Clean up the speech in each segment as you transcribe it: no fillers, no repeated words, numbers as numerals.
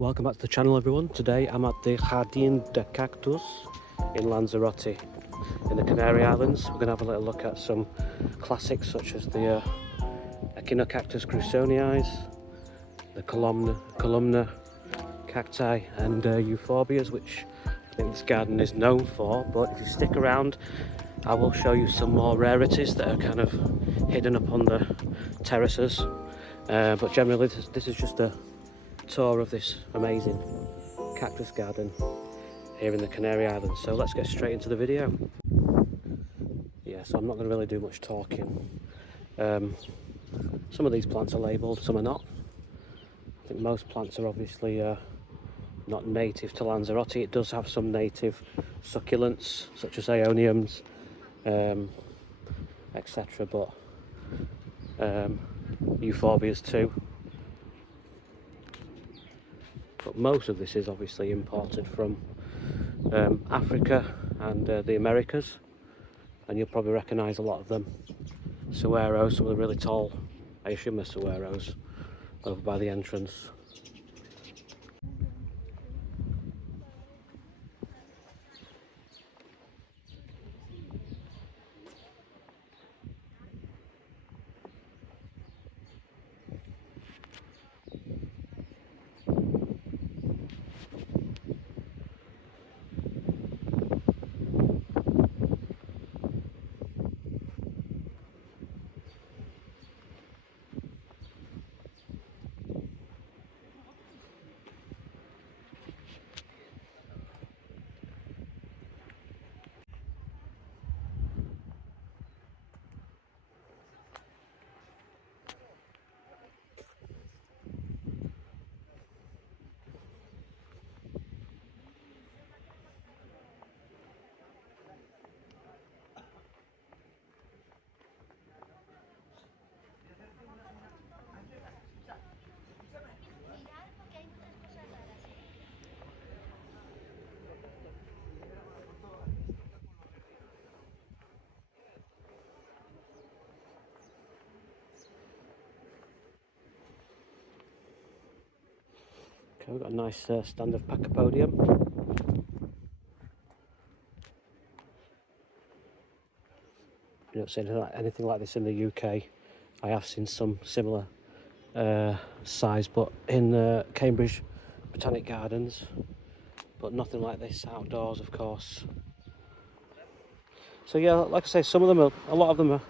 Welcome back to the channel, everyone. Today I'm at the Jardin de Cactus in Lanzarote in the Canary Islands. We're going to have a little look at some classics such as the Echinocactus grusonii, the columnar cacti and Euphorbias, which I think this garden is known for. But if you stick around, I will show you some more rarities that are kind of hidden up on the terraces. But generally this is just a tour of this amazing cactus garden here in the Canary Islands. So let's get straight into the video. Yeah, so I'm not going to really do much talking. Some of these plants are labelled, some are not. I think most plants are obviously not native to Lanzarote. It does have some native succulents such as aeoniums, etc. But euphorbias too. But most of this is obviously imported from Africa and the Americas, and you'll probably recognise a lot of them. Saguaros, some of the really tall, I assume they're saguaros, over by the entrance. Okay, we've got a nice stand of Pachypodium. You don't see anything like this in the UK. I have seen some similar size, but in Cambridge Botanic Gardens, but nothing like this outdoors, of course. So yeah, like I say, some of them are, a lot of them are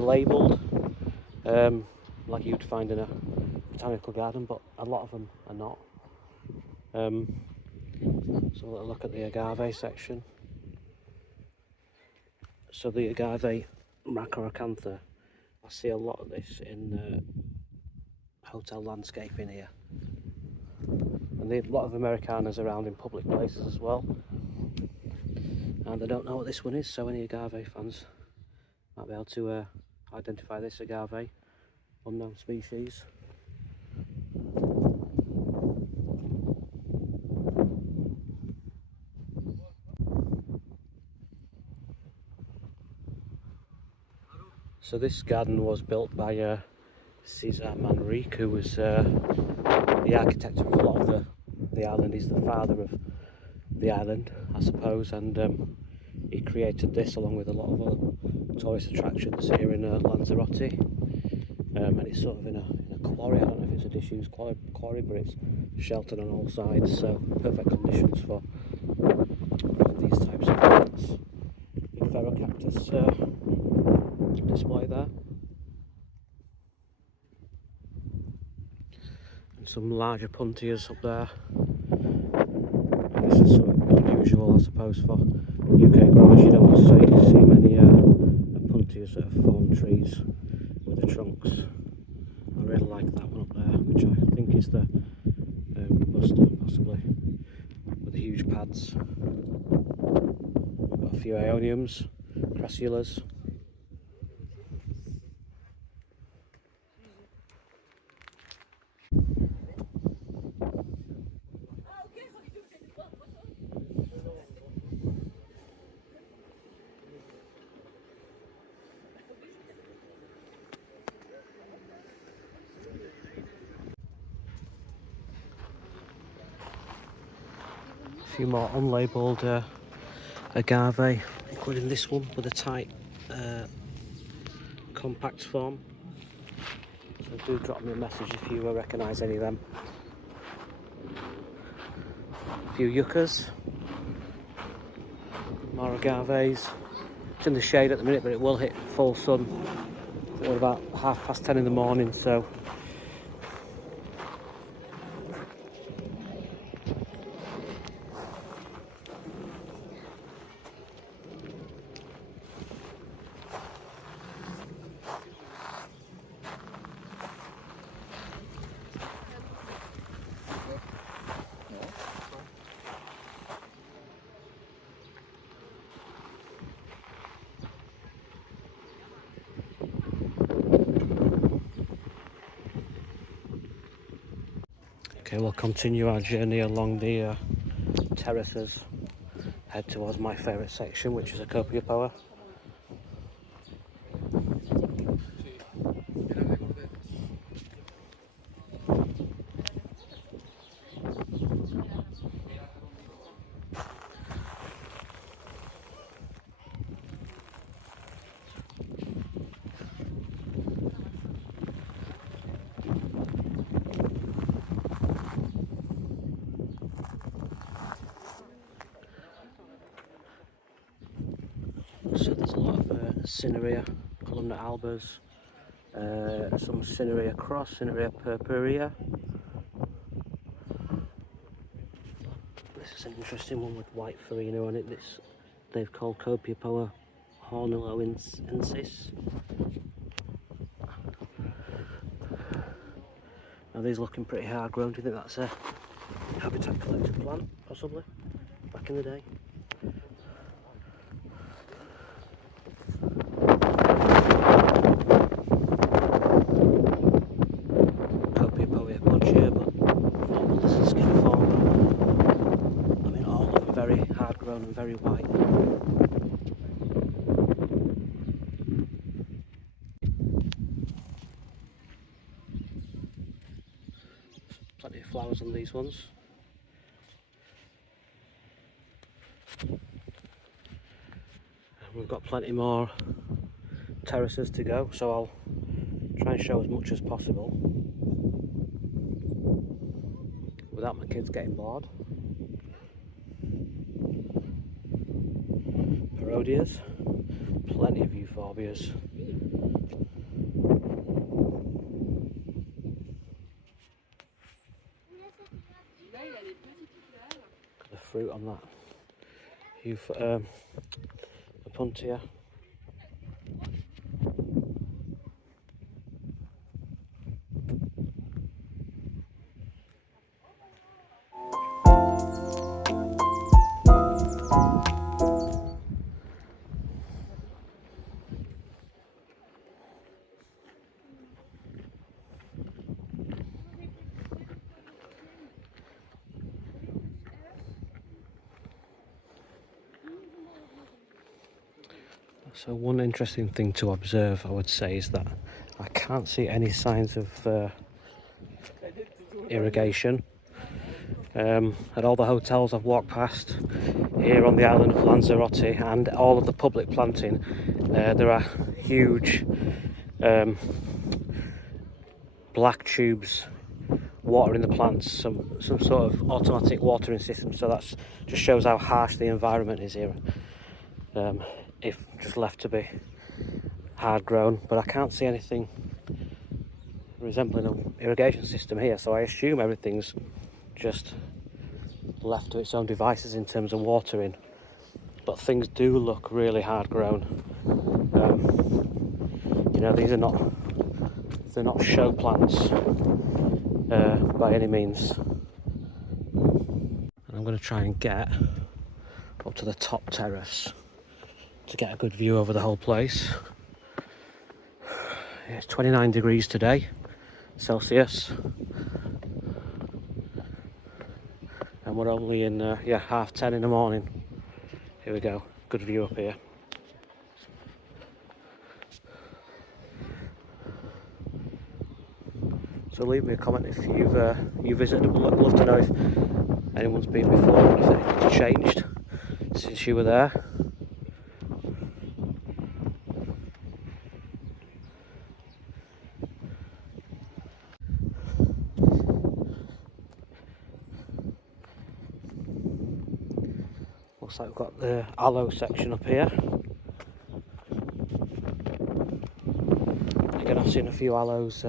labelled, like you'd find in a botanical garden, but a lot of them are not. So let's look at the agave section. So the agave macroacantha, I see a lot of this in hotel landscaping here, and a lot of Americanas around in public places as well. And I don't know what this one is, so any agave fans might be able to identify this agave, unknown species. So this garden was built by Cesar Manrique, who was the architect of a lot of the island. He's the father of the island, I suppose, and he created this along with a lot of other tourist attractions here in Lanzarote. And it's sort of in a quarry. I don't know if it's a disused quarry, but it's sheltered on all sides, so perfect conditions for growing these types of plants. Big Ferrocactus display there. And some larger puntias up there. And this is sort of unusual, I suppose, for UK growers. You don't see many puntias that have formed trees with the trunks. I really like that one up there, which I think is the robusta, possibly, with the huge pads. We've got a few aeoniums, crassulas. few more unlabelled agave, including this one with a tight compact form. So do drop me a message if you recognise any of them. A few yuccas, more agaves. It's in the shade at the minute, but it will hit full sun. We're about 10:30 in the morning, so okay, we'll continue our journey along the terraces, head towards my favourite section, which is a Copiapoa. So there's a lot of Cinerea, columnar albers, some Cinerea cross, Cinerea purpurea. This is an interesting one with white farina on it. This they've called Copiapoa hornuloensis. Now these looking pretty hard grown. Do you think that's a habitat collector plant, possibly, back in the day? And very white. Plenty of flowers on these ones. And we've got plenty more terraces to go, so I'll try and show as much as possible without my kids getting bored. Parodias, plenty of Euphorbias. The fruit on that Puntia. So one interesting thing to observe, I would say, is that I can't see any signs of irrigation. At all the hotels I've walked past here on the island of Lanzarote and all of the public planting, there are huge black tubes watering the plants, some sort of automatic watering system. So that just shows how harsh the environment is here. If just left to be hard grown, but I can't see anything resembling an irrigation system here, so I assume everything's just left to its own devices in terms of watering. But things do look really hard grown. You know, they're not show plants by any means. And I'm going to try and get up to the top terrace to get a good view over the whole place. It's 29 degrees today, Celsius, and we're only in 10:30 in the morning. Here we go, good view up here. So leave me a comment if you visited. I'd love to know if anyone's been before and if anything's changed since you were there. Looks like we've got the aloe section up here. Again, I've seen a few aloes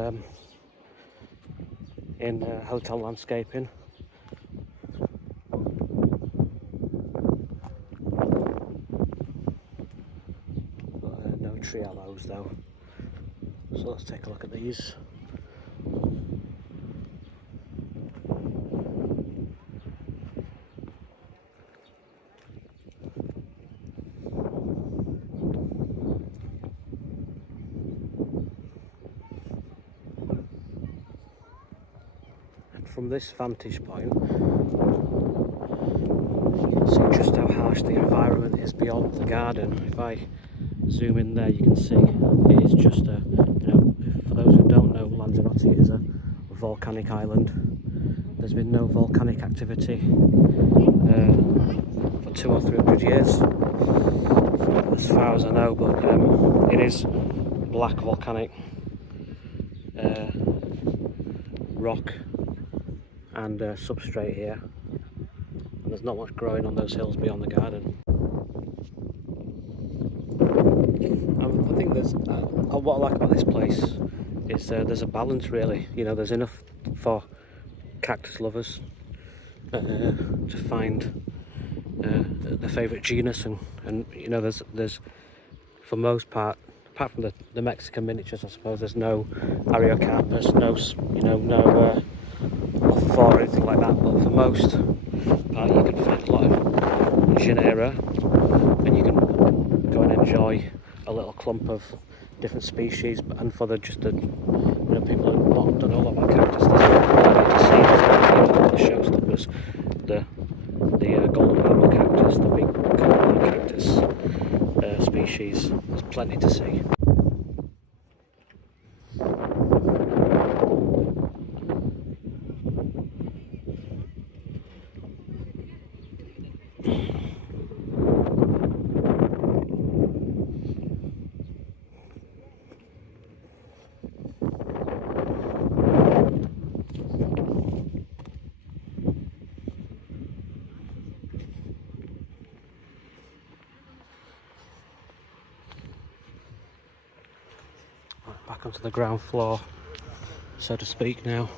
in hotel landscaping. No tree aloes though. So let's take a look at these. From this vantage point, you can see just how harsh the environment is beyond the garden. If I zoom in there, you can see it is just a, for those who don't know, Lanzarote is a volcanic island. There's been no volcanic activity for 200 or 300 years, as far as I know, but it is black volcanic rock and substrate here, and there's not much growing on those hills beyond the garden. I think there's what I like about this place is there's a balance really. There's enough for cactus lovers to find their favourite genus, and there's for most part, apart from the Mexican miniatures, I suppose, there's no Ariocarpus, no or anything like that, but for most part you can find a lot of genera, and you can go and enjoy a little clump of different species. And for people who don't know a lot about cactus, there's plenty to see. The showstoppers, the golden marble cactus, the big golden cactus species. There's plenty to see. Back onto the ground floor, so to speak, now.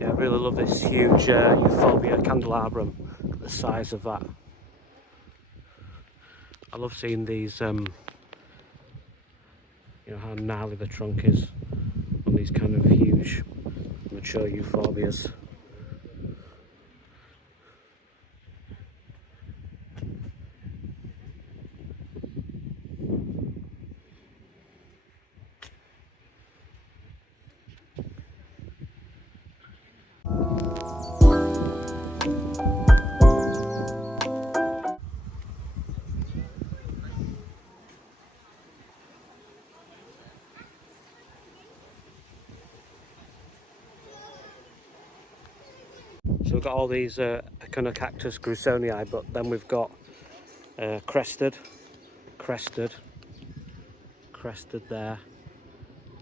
Yeah, I really love this huge Euphorbia candelabrum. Look at the size of that. I love seeing these, how gnarly the trunk is on these kind of huge, mature Euphorbias. So we've got all these Cactus grusonii, but then we've got crested there.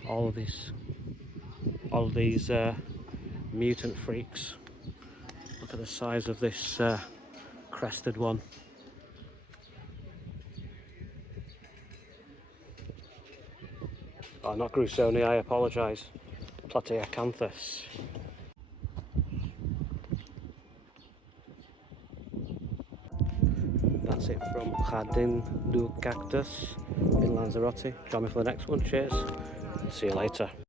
All of these mutant freaks. Look at the size of this crested one. Oh, not grusonii, I apologise. Platyacanthes. That's it from Jardin du Cactus in Lanzarote. Join me for the next one. Cheers. See you later.